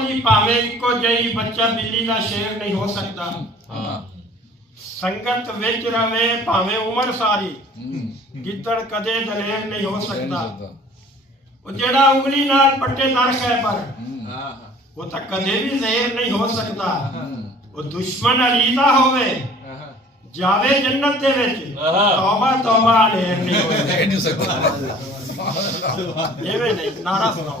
जी भावे eco जही बच्चा बिल्ली का शेर नहीं हो सकता। संगत विच रवे भावे उम्र सारी, गिद्दड़ कदे दलेर नहीं हो सकता। वो जेड़ा उंगली नाल पट्टे नरक है पर वो तो कदे भी ज़ेर नहीं हो सकता। वो दुश्मन अली दा होवे जावे जन्नत दे विच, तौबा तौबा अलेर नहीं हो सकता। ये नहीं नारा सुनाओ।